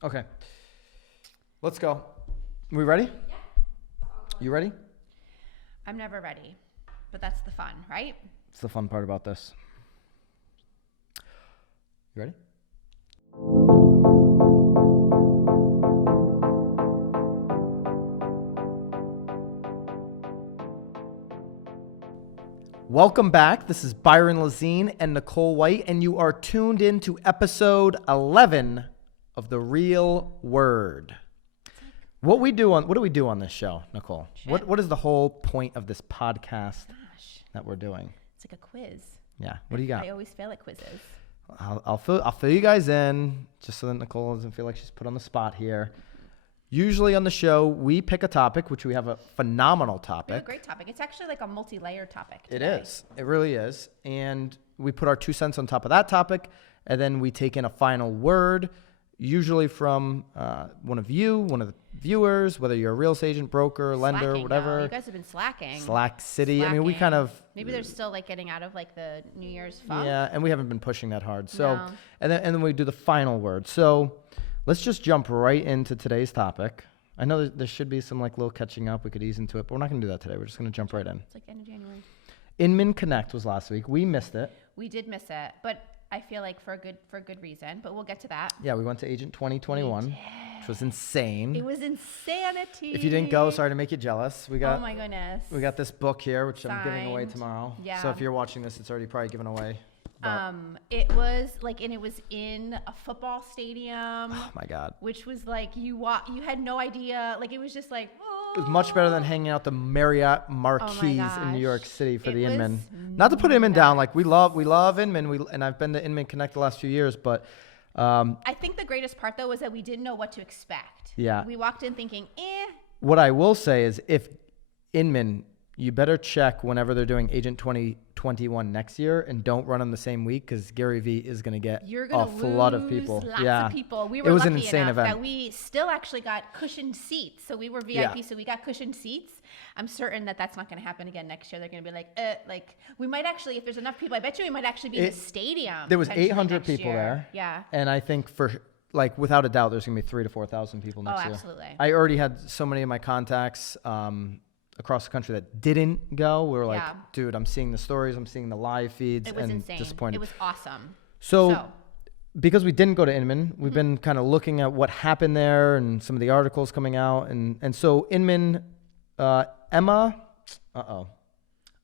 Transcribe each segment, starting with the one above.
Okay. Let's go. We ready? Yeah. You ready? I'm never ready, but that's the fun, right? It's the fun part about this. You ready? Welcome back. This is Byron Lazine and Nicole White, and you are tuned in to episode 11 of The Real Word. What do we do on this show, Nicole? What is the whole point of this podcast that we're doing? It's like a quiz. Yeah. What do you got? I always fail at quizzes. I'll fill you guys in just so that Nicole doesn't feel like she's put on the spot here. Usually on the show, we pick a topic, which we have a phenomenal topic. We have a great topic. It's actually like a multi-layered topic today. It is. It really is. And we put our 2 cents on top of that topic, and then we take in a final word, usually from one of the viewers, whether you're a real estate agent, broker, lender, whatever. Though. You guys have been slacking. Slack City. Slacking. I mean, we kind of... Maybe they're still like getting out of like the New Year's funk. Yeah, and we haven't been pushing that hard. So, No. and then we do the final word. So let's just jump right into today's topic. I know there should be some like little catching up. We could ease into it, but we're not going to do that today. We're just going to jump right in. It's like end of January. Inman Connect was last week. We missed it. We did miss it, but I feel like for a good reason. But we'll get to that. Yeah, we went to Agent 2021, which was insane. It was insanity. If you didn't go, sorry to make you jealous. Oh my goodness. We got this book here, which I'm giving away Signed. tomorrow. Yeah. So if you're watching this, it's already probably given away. But, It was like, and it was in a football stadium. oh my God. Which was like you had no idea. Like it was just like It was much better than hanging out the Marriott Marquis in New York gosh. City for It the was Inman. Not to put Inman down, like we love Inman. And I've been to Inman Connect the last few years, but I think the greatest part though was that we didn't know what to expect. Yeah. We walked in thinking, what I will say is if Inman, you better check whenever they're doing Agent 2021 next year and don't run them the same week because Garyvee is going to get a flood of people. Lots of people. We It were was an lucky insane enough event. that we still actually got cushioned seats. So we were VIP, so we got cushioned seats. I'm certain that that's not going to happen again next year. They're going to be like we might actually, if there's enough people, I bet you we might actually be in the stadium. There was potentially 800 next people year. there. Yeah. And I think without a doubt, there's going to be 3,000 to 4,000 people next year. Oh, absolutely. I already had so many of my contacts across the country that didn't go. We were like, dude, I'm seeing the stories, I'm seeing the live feeds, It was and insane. disappointed. It was awesome. So because we didn't go to Inman, we've been kind of looking at what happened there and some of the articles coming out. And so Inman, Emma, Ooh,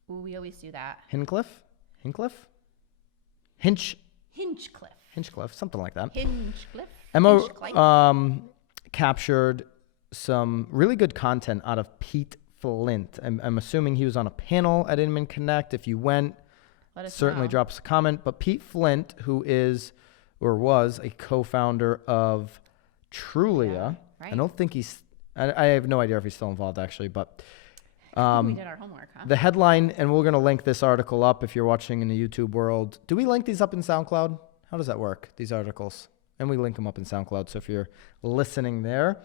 we always do that. Hinchcliffe, something like that. Hinchcliffe. Emma Hinchcliffe. captured some really good content out of Pete Flint. I'm assuming he was on a panel at Inman Connect. If you went, Let us certainly know. drop us a comment. But Pete Flint, who is or was a co-founder of Trulia, Yeah, right. I don't think I have no idea if he's still involved actually, but I think we did our homework, huh? the headline, and we're going to link this article up if you're watching in the YouTube world. Do we link these up in SoundCloud? How does that work, these articles? And we link them up in SoundCloud. So if you're listening there,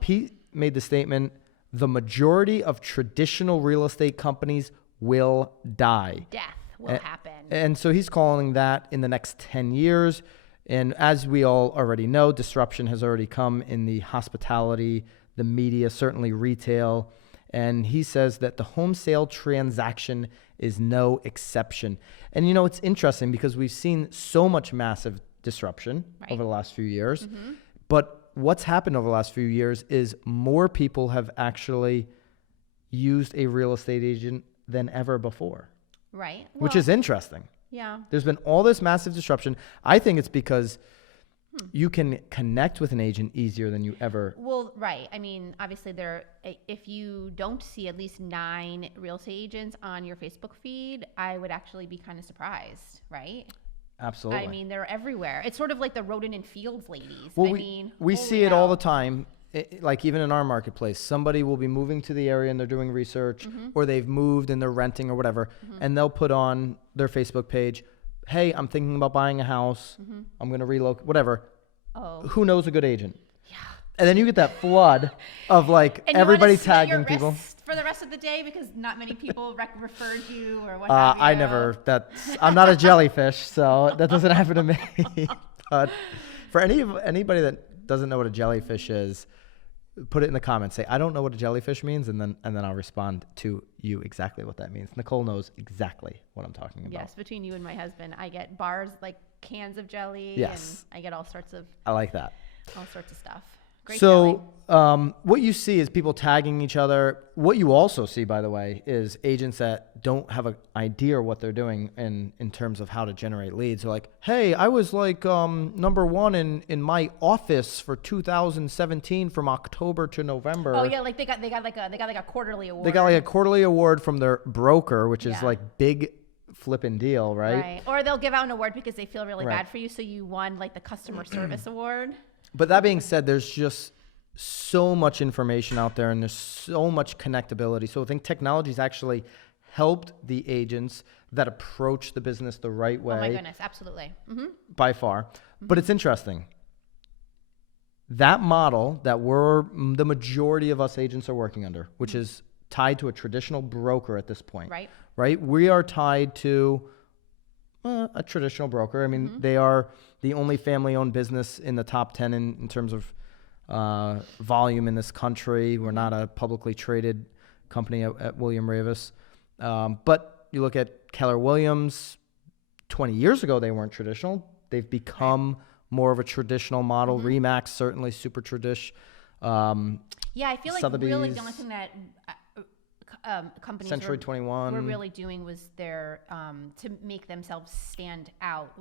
Pete made the statement, the majority of traditional real estate companies will die. Death will happen. And so he's calling that in the next 10 years. And as we all already know, disruption has already come in the hospitality, the media, certainly retail. And he says that the home sale transaction is no exception. And, you know, it's interesting because we've seen so much massive disruption over the last few years. Mm-hmm. But what's happened over the last few years is more people have actually used a real estate agent than ever before. Right. Which is interesting. Yeah. There's been all this massive disruption. I think it's because you can connect with an agent easier than you ever. Well, right. I mean, obviously, if you don't see at least 9 real estate agents on your Facebook feed, I would actually be kind of surprised, right? Absolutely. I mean, they're everywhere. It's sort of like the Roden and Fields ladies. Well, we holy see it all hell. the time. Like even in our marketplace, somebody will be moving to the area and they're doing research, or they've moved and they're renting or whatever, and they'll put on their Facebook page, hey, I'm thinking about buying a house. I'm going to relocate, whatever. Oh. Who knows a good agent? Yeah. And then you get that flood of like And everybody you wanna slit tagging your people. wrist for the rest of the day because not many people referred you or what have you. I never, I'm not a jellyfish, so that doesn't happen to me. But for anybody that doesn't know what a jellyfish is, put it in the comments. Say, I don't know what a jellyfish means, and then I'll respond to you exactly what that means. Nicole knows exactly what I'm talking about. Yes, between you and my husband, I get bars, like cans of jelly. Yes. And I get all sorts of stuff. Great jelly. So what you see is people tagging each other. What you also see, by the way, is agents that don't have an idea what they're doing in terms of how to generate leads. They're like, hey, I was like number one in my office for 2017 from October to November. Oh yeah, like they got like a quarterly award. They got like a quarterly award from their broker, which is like big flipping deal, right? Right. Or they'll give out an award because they feel really bad for you, so you won like the customer service award. But that being said, there's just so much information out there and there's so much connectability. So I think technology's actually helped the agents that approach the business the right way. Oh my goodness, absolutely. Mm-hmm. By far. Mm-hmm. But it's interesting. That model that the majority of us agents are working under, which is tied to a traditional broker at this point. Right? We are tied to a traditional broker. I mean, they are the only family-owned business in the top 10 in terms of volume in this country. We're not a publicly traded company at William Ravis. But you look at Keller Williams, 20 years ago, they weren't traditional. They've become more of a traditional model. RE/MAX, certainly super tradish. Yeah, I feel like Sotheby's, really the only thing that companies Century 21 were really doing was their to make themselves stand out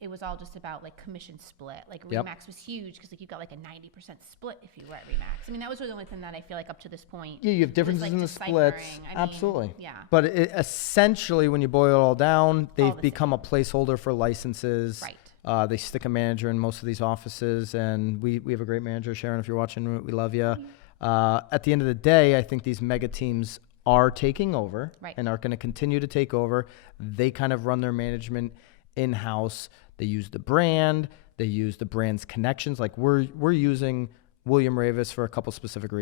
it was all just about like commission split. Like RE/MAX was huge because like you got like a 90% split if you were at RE/MAX. I mean, that was really the only thing that I feel like up to this point. Yeah, you have differences in the splits. Absolutely. Yeah. But essentially, when you boil it all down, they've become a placeholder for licenses. Right. They stick a manager in most of these offices, and we have a great manager, Sharon. If you're watching, we love you. At the end of the day, I think these mega teams are taking over and are going to continue to take over. They kind of run their management in-house. They use the brand. They use the brand's connections. Like we're using William Ravis for a couple specific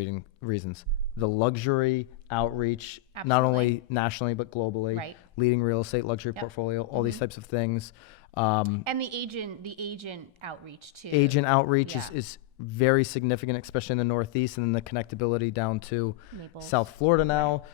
reasons. The luxury outreach, not only nationally but globally, leading real estate luxury portfolio, all these types of things. And the agent outreach too. Agent outreach is very significant, especially in the Northeast, and then the connectability down to Naples. South Florida now.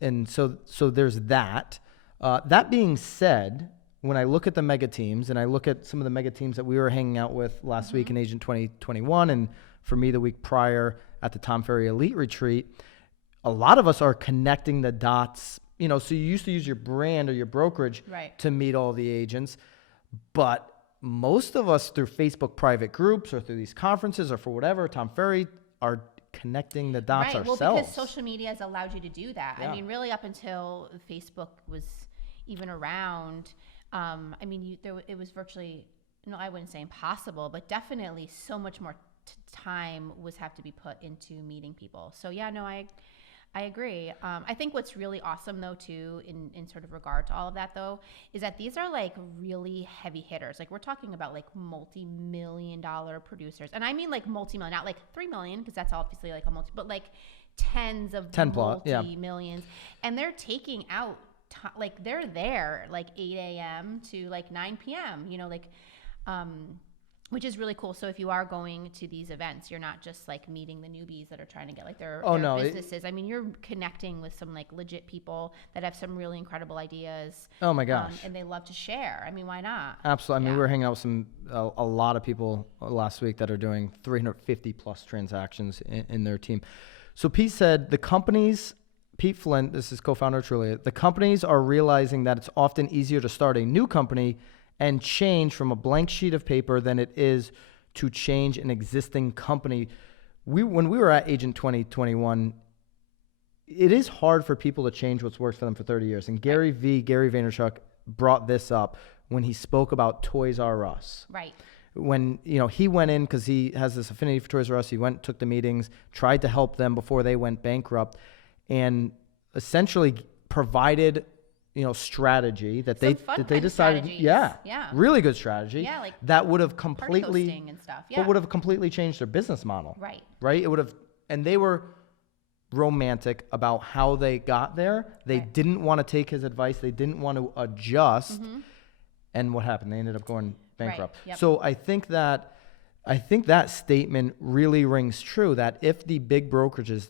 And so there's that. That being said, when I look at the mega teams and I look at some of the mega teams that we were hanging out with last week in Agent 2021, and for me the week prior at the Tom Ferry Elite Retreat, a lot of us are connecting the dots. You know, so you used to use your brand or your brokerage to meet all the agents, but most of us through Facebook private groups or through these conferences or for whatever, Tom Ferry, are connecting the dots ourselves. Well, because social media has allowed you to do that. I mean, really up until Facebook was even around, I mean, it was virtually, no, I wouldn't say impossible, but definitely so much more time have to be put into meeting people. So yeah, no, I agree. I think what's really awesome though too, in sort of regard to all of that though, is that these are like really heavy hitters. Like we're talking about like multi-million-dollar producers, and I mean like multi-million, not like 3 million, because that's obviously like a but like tens of multi-millions, and they're taking out. Like they're there like 8 a.m. to like 9 p.m. You know, like, which is really cool. So if you are going to these events, you're not just like meeting the newbies that are trying to get like their businesses. I mean, you're connecting with some like legit people that have some really incredible ideas. Oh my gosh! And they love to share. I mean, why not? Absolutely. I mean, we were hanging out with a lot of people last week that are doing 350 plus transactions in their team. So Pete said Pete Flint, this is co-founder of Trulia, the companies are realizing that it's often easier to start a new company and change from a blank sheet of paper than it is to change an existing company. When we were at Agent 2021, it is hard for people to change what's worked for them for 30 years. And Gary Vaynerchuk brought this up when he spoke about Toys R Us. Right. When he went in, because he has this affinity for Toys R Us, he went, took the meetings, tried to help them before they went bankrupt, and essentially provided, strategy that they decided, really good strategy, like that would have completely and stuff, but would have completely changed their business model, right? It would have, and they were romantic about how they got there. They didn't want to take his advice. They didn't want to adjust, and what happened? They ended up going bankrupt. So I think that I think that statement really rings true, that if the big brokerages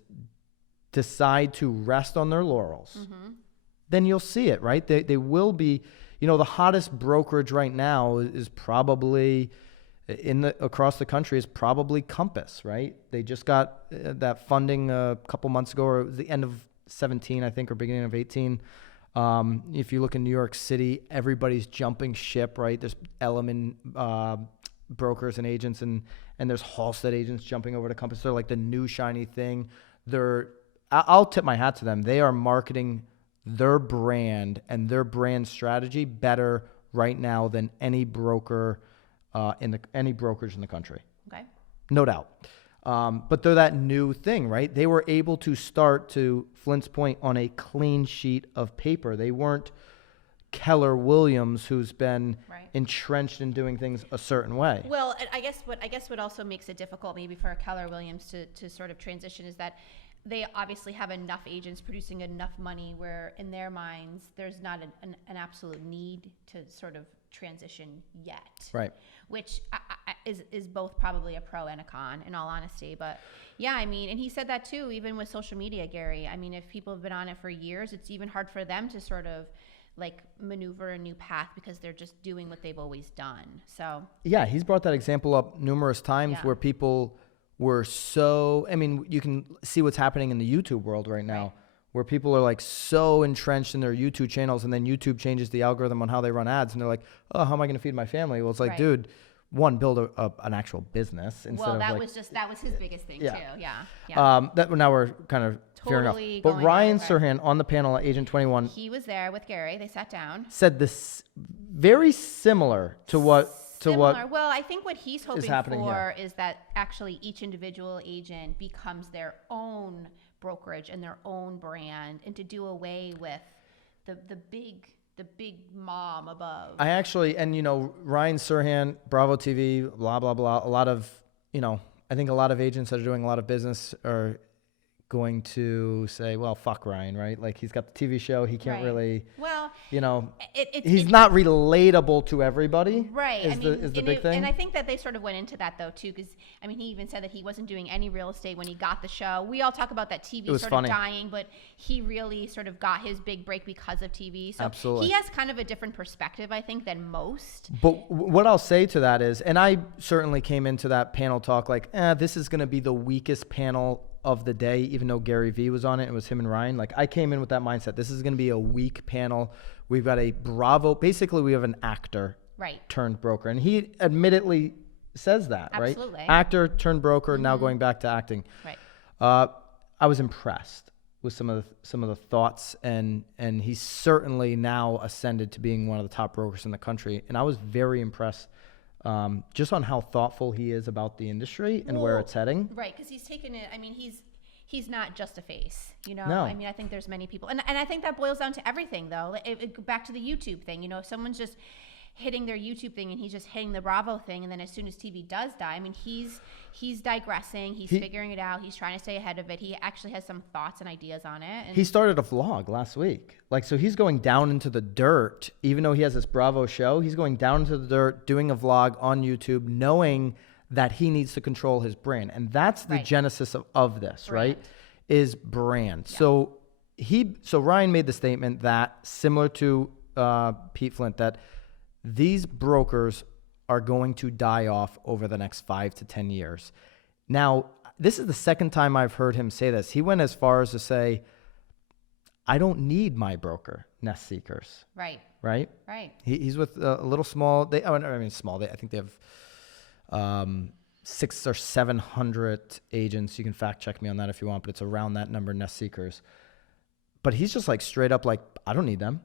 decide to rest on their laurels, then you'll see it, right? They will be, the hottest brokerage right now is probably across the country is probably Compass, right? They just got that funding a couple months ago, or it was the end of 17, I think, or beginning of 18. If you look in New York City, everybody's jumping ship, right? There's Element brokers and agents, and there's Halstead agents jumping over to Compass. They're like the new shiny thing. I'll tip my hat to them. They are marketing their brand and their brand strategy better right now than any broker any brokerage in the country. Okay. No doubt. But they're that new thing, right? They were able to start, to Flint's point, on a clean sheet of paper. They weren't Keller Williams, who's been entrenched in doing things a certain way. Well, I guess what also makes it difficult maybe for Keller Williams to sort of transition is that they obviously have enough agents producing enough money where in their minds there's not an absolute need to sort of transition yet. Right. Which is both probably a pro and a con, in all honesty. But yeah, I mean, and he said that too, even with social media, Gary. I mean, if people have been on it for years, it's even hard for them to sort of like maneuver a new path because they're just doing what they've always done. So yeah, he's brought that example up numerous times where people were so, I mean, you can see what's happening in the YouTube world right now, where people are like so entrenched in their YouTube channels, and then YouTube changes the algorithm on how they run ads, and they're like, oh, how am I going to feed my family? Well, it's like, dude, one, build an actual business instead of that was his biggest thing too. Yeah. That now we're kind of veering off. But Ryan Serhant on the panel at Agent 21, he was there with Gary. They sat down. Said this very similar to what. Well, I think what he's hoping for is that actually each individual agent becomes their own brokerage and their own brand, and to do away with the big mom above. I actually, and Ryan Serhant, Bravo TV, blah blah blah. A lot of, I think a lot of agents that are doing a lot of business are going to say, well, fuck Ryan, right? Like, he's got the TV show, he can't really, he's not relatable to everybody. Right. Is the big thing. And I think that they sort of went into that though too, because I mean, he even said that he wasn't doing any real estate when he got the show. We all talk about that TV sort of dying, but he really sort of got his big break because of TV. So absolutely. He has kind of a different perspective, I think, than most. But what I'll say to that is, and I certainly came into that panel talk like, this is going to be the weakest panel of the day, even though Garyvee was on it. It was him and Ryan. Like, I came in with that mindset. This is going to be a weak panel. We've got a Bravo. Basically, we have an actor turned broker. And he admittedly says that, absolutely. Right? Actor turned broker, now going back to acting. Right. I was impressed with some of the thoughts, and he's certainly now ascended to being one of the top brokers in the country. And I was very impressed just on how thoughtful he is about the industry and where it's heading. Right, because he's taken it. I mean, he's not just a face, No. I mean, I think there's many people, and I think that boils down to everything, though. Back to the YouTube thing, if someone's just hitting their YouTube thing and he's just hitting the Bravo thing, and then as soon as TV does die, I mean, he's digressing, he's figuring it out, he's trying to stay ahead of it. He actually has some thoughts and ideas on it. And he started a vlog last week. Like, so he's going down into the dirt, even though he has this Bravo show, he's going down into the dirt, doing a vlog on YouTube, knowing that he needs to control his brand. And that's the genesis of this, right? Is brand. Yeah. So Ryan made the statement that, similar to Pete Flint, that these brokers are going to die off over the next 5 to 10 years. Now, this is the second time I've heard him say this. He went as far as to say, I don't need my broker, Nest Seekers. Right. Right? Right. He's with a little small, small. I think they have 600 or 700 agents. You can fact check me on that if you want, but it's around that number, Nest Seekers. But he's just like straight up like, I don't need them.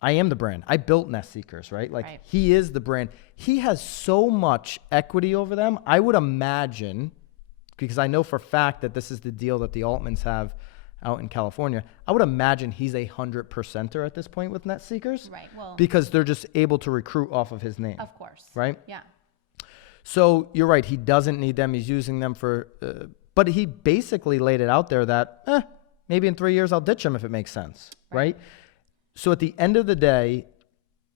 I am the brand. I built Nest Seekers, right? Like, he is the brand. He has so much equity over them. I would imagine, because I know for a fact that this is the deal that the Altmans have out in California, I would imagine he's 100%er at this point with Nest Seekers. Right. Well, because they're just able to recruit off of his name. Of course. Right? Yeah. So you're right. He doesn't need them. He's using them for, but he basically laid it out there that maybe in 3 years I'll ditch them if it makes sense. Right? So at the end of the day,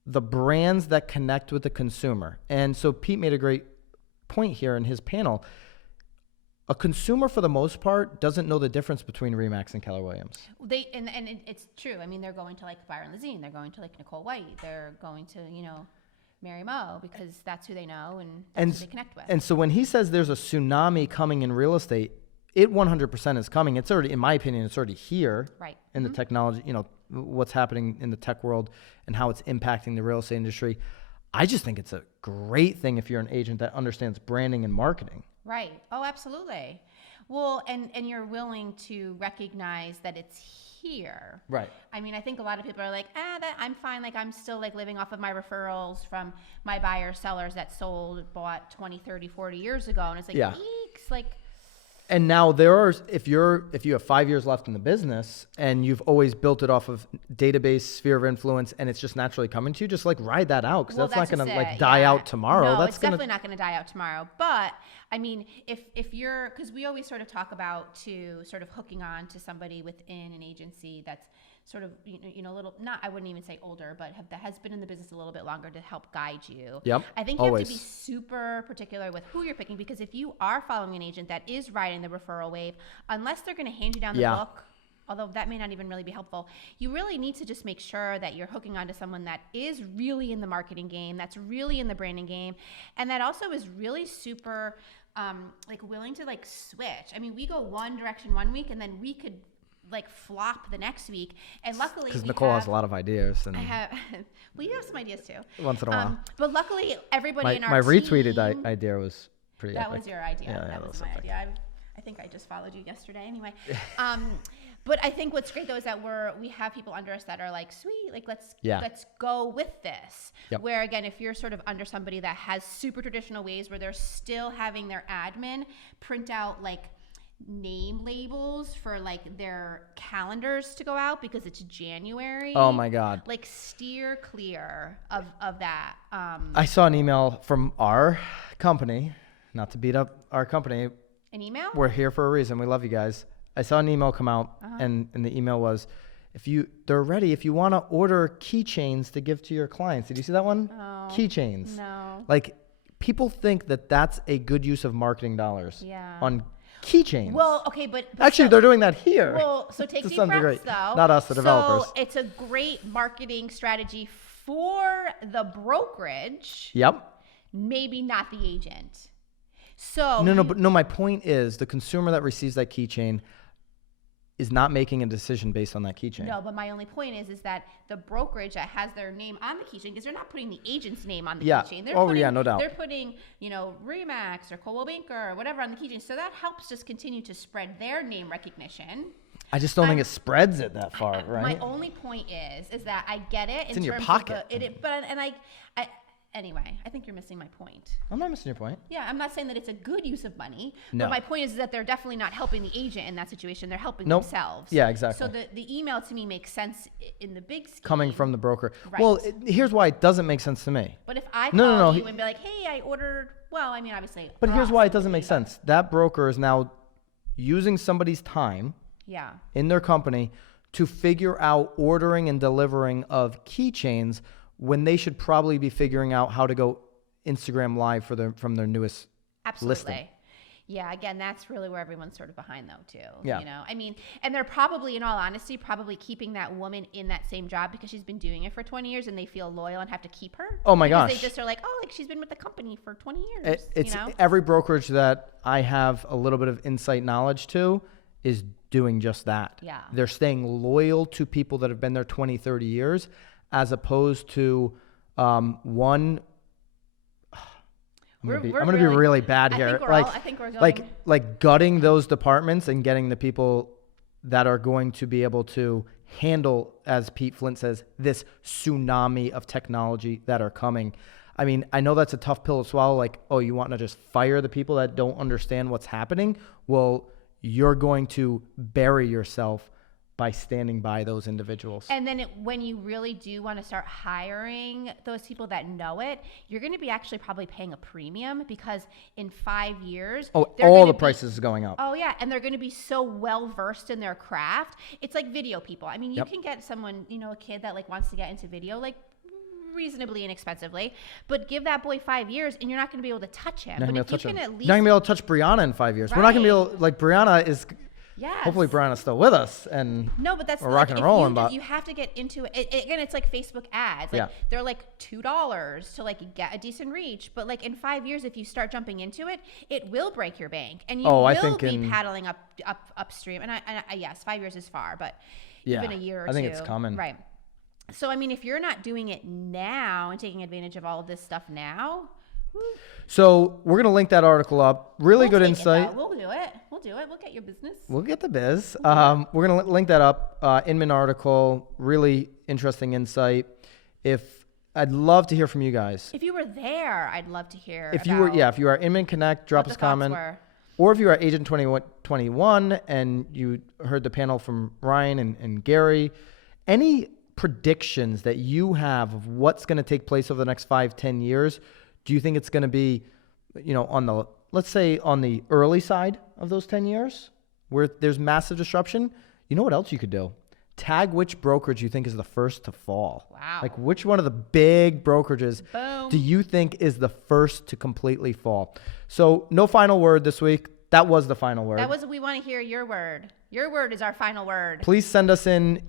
the brands that connect with the consumer. And so Pete made a great point here in his panel. A consumer, for the most part, doesn't know the difference between Remax and Keller Williams. It's true. I mean, they're going to like Byron Lazine. They're going to like Nicole White. They're going to, Mary Mo, because that's who they know and that's who they connect with. And so when he says there's a tsunami coming in real estate, it 100% is coming. It's already, in my opinion, it's already here. Right. In the technology, what's happening in the tech world and how it's impacting the real estate industry. I just think it's a great thing if you're an agent that understands branding and marketing. Right. Oh, absolutely. Well, and you're willing to recognize that it's here. Right. I mean, I think a lot of people are like, that I'm fine. Like, I'm still like living off of my referrals from my buyers, sellers that bought 20, 30, 40 years ago. And it's like, eeks, like. And now if you have 5 years left in the business and you've always built it off of database, sphere of influence, and it's just naturally coming to you, just like ride that out, because that's not going to die out tomorrow. No, it's definitely not going to die out tomorrow. But I mean, if you're, because we always sort of talk about sort of hooking on to somebody within an agency that's sort of, a little, not, I wouldn't even say older, but has been in the business a little bit longer to help guide you. Yep. I think you have to be super particular with who you're picking, because if you are following an agent that is riding the referral wave, unless they're going to hand you down the book, although that may not even really be helpful, you really need to just make sure that you're hooking onto someone that is really in the marketing game, that's really in the branding game, and that also is really super willing to switch. I mean, we go one direction one week and then we could flop the next week, and luckily because Nicole has a lot of ideas, and well, you have some ideas too once in a while. But luckily, everybody in our my team, retweeted idea was pretty. That epic. was your idea. Yeah, that was my idea. I think I just followed you yesterday. Anyway, but I think what's great though is that we have people under us that are like, sweet, let's go with this. Yep. Where again, if you're sort of under somebody that has super traditional ways where they're still having their admin print out name labels for their calendars to go out because it's January. Oh my God. Steer clear of that. I saw an email from our company, not to beat up our company. An email? We're here for a reason. We love you guys. I saw an email come out and the email was, they're ready if you want to order keychains to give to your clients. Did you see that one? Oh, keychains. No. People think that that's a good use of marketing dollars. Yeah. On keychains. Well, okay, but actually, they're doing that here. Well, so take deep breaths, though. Not us, the developers. So it's a great marketing strategy for the brokerage. Yep. Maybe not the agent. So no. My point is, the consumer that receives that keychain is not making a decision based on that keychain. No, but my only point is that the brokerage that has their name on the keychain, because they're not putting the agent's name on the keychain. They're no doubt. They're putting, Remax or Coldwell Banker or whatever on the keychain. So that helps just continue to spread their name recognition. I just don't think it spreads it that far, right? My only point is that I get it. It's in your pocket. Anyway, I think you're missing my point. I'm not missing your point. Yeah, I'm not saying that it's a good use of money. No. But my point is that they're definitely not helping the agent in that situation. They're helping themselves. Yeah, exactly. So the email to me makes sense in the big scheme. Coming from the broker. Right. Well, here's why it doesn't make sense to me. But if I call you and be like, hey, I ordered, obviously. But here's why it doesn't make sense. That broker is now using somebody's time in their company to figure out ordering and delivering of keychains when they should probably be figuring out how to go Instagram live from their newest listing. Yeah, again, that's really where everyone's sort of behind though too. Yeah. I mean, and they're probably, in all honesty, keeping that woman in that same job because she's been doing it for 20 years and they feel loyal and have to keep her. Oh my gosh. They just are like, she's been with the company for 20 years. It's every brokerage that I have a little bit of insight knowledge to is doing just that. Yeah. They're staying loyal to people that have been there 20, 30 years as opposed to one. I'm gonna be really bad here. I think we're going like gutting those departments and getting the people that are going to be able to handle, as Pete Flint says, this tsunami of technology that are coming. I mean, I know that's a tough pill to swallow. You want to just fire the people that don't understand what's happening? Well, you're going to bury yourself by standing by those individuals. And then when you really do want to start hiring those people that know it, you're going to be actually probably paying a premium because in 5 years... all the prices is going up. Oh, yeah. And they're going to be so well-versed in their craft. It's like video people. I mean, you can get someone, a kid that wants to get into video, reasonably inexpensively, but give that boy 5 years and you're not going to be able to touch him. You're But not if gonna you touch can him. at You're least, not gonna be able to touch Brianna in 5 years. We're not gonna be able. Like Brianna is. yes. Hopefully Brianna's still with us, and no, but that's we're like, rocking and rolling. But you have to get into it. Again, it's like Facebook ads. Like Yeah. they're like $2 to like get a decent reach. But like in 5 years, if you start jumping into it, it will break your bank, and you I will think be paddling upstream. And I yes, 5 years is far, but even a year or two. I think it's coming. Right. So I mean, if you're not doing it now and taking advantage of all of this stuff now. So we're going to link that article up. Really good insight. We'll do it. We'll do it. We'll get your business. We'll get the biz. We're going to link that up. Inman article. Really interesting insight. I'd love to hear from you guys. If you were there, I'd love to hear. If you are Inman Connect, drop us a comment. Or if you are Agent 21 and you heard the panel from Ryan and Gary, any predictions that you have of what's going to take place over the next 5-10 years? Do you think it's going to be, let's say on the early side of those 10 years where there's massive disruption? You know what else you could do? Tag which brokerage you think is the first to fall. Wow. Like which one of the big brokerages Boom. do you think is the first to completely fall? So no final word this week. That was the final word. We want to hear your word. Your word is our final word. Please send us in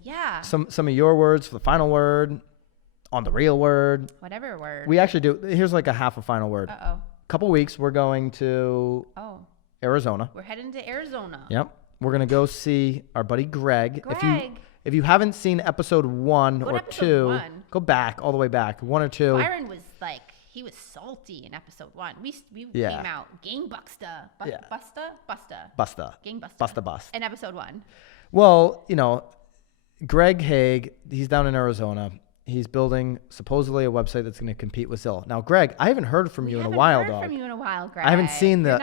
some of your words for the final word. On the real word. Whatever word. We actually do. Here's like a half a final word. Uh-oh. Couple weeks, we're going to Arizona. We're heading to Arizona. Yep. We're going to go see our buddy Greg. Greg. If you haven't seen episode 1 or 2, 1? go back, all the way back, 1 or 2. Byron was like, he was salty in episode 1. We came out gangbuster. Busta. Gangbuster. Busta bust. In episode 1. Well, Greg Haig, he's down in Arizona. He's building supposedly a website that's going to compete with Zillow. Now, Greg, I haven't heard from you in a while, dog. From you in a while, Greg. I haven't seen the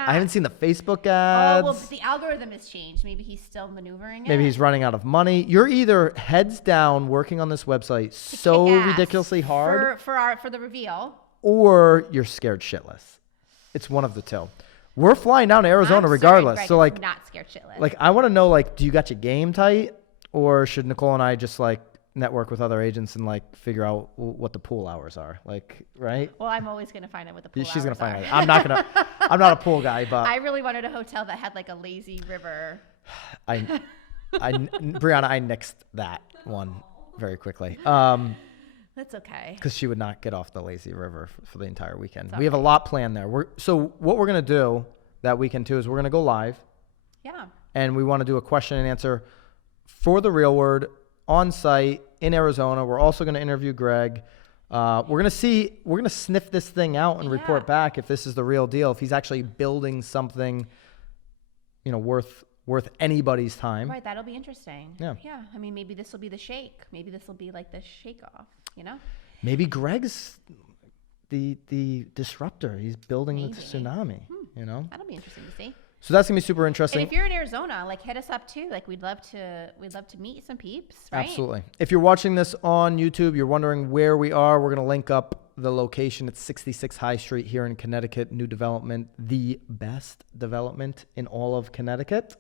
Facebook ads. Oh, well, the algorithm has changed. Maybe he's still maneuvering it. Maybe he's running out of money. You're either heads down working on this website so ridiculously hard for the reveal, or you're scared shitless. It's one of the two. We're flying down to Arizona regardless. Greg, so like, not scared shitless. Like, I want to know, like, do you got your game tight, or should Nicole and I just like network with other agents and like figure out what the pool hours are, like, right? Well, I'm always gonna find out what the pool hours are. She's gonna find out. I'm not a pool guy, but I really wanted a hotel that had like a lazy river. Brianna, I nixed that one very quickly. That's okay. Because she would not get off the lazy river for the entire weekend. We have a lot planned there. So what we're gonna do that weekend too is we're gonna go live. Yeah. And we want to do a question and answer for the real word on site in Arizona. We're also going to interview Greg. We're going to sniff this thing out and report back if this is the real deal, if he's actually building something, worth anybody's time. Right. That'll be interesting. Yeah. Yeah. I mean, maybe this will be the shake. Maybe this will be like the shake off, Maybe Greg's the disruptor. He's building the tsunami, That'll be interesting to see. So that's gonna be super interesting. And if you're in Arizona, like hit us up too. Like we'd love to meet some peeps, right? Absolutely. If you're watching this on YouTube, you're wondering where we are, we're gonna link up the location. It's 66 High Street here in Connecticut, new development, the best development in all of Connecticut.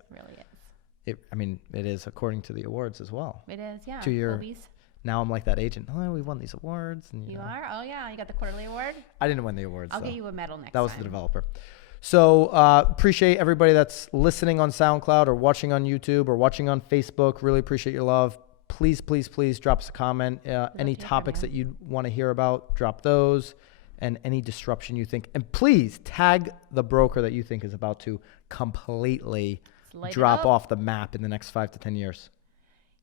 It really is. It is according to the awards as well. It is, yeah. Now I'm like that agent. Oh, we won these awards. And, you are? Oh yeah, you got the quarterly award? I didn't win the awards. I'll get you a medal next time. That was the developer. So appreciate everybody that's listening on SoundCloud or watching on YouTube or watching on Facebook. Really appreciate your love. Please, please, please drop us a comment. Any topics that you want to hear about, drop those. And any disruption you think. And please tag the broker that you think is about to completely drop off the map in the next 5 to 10 years.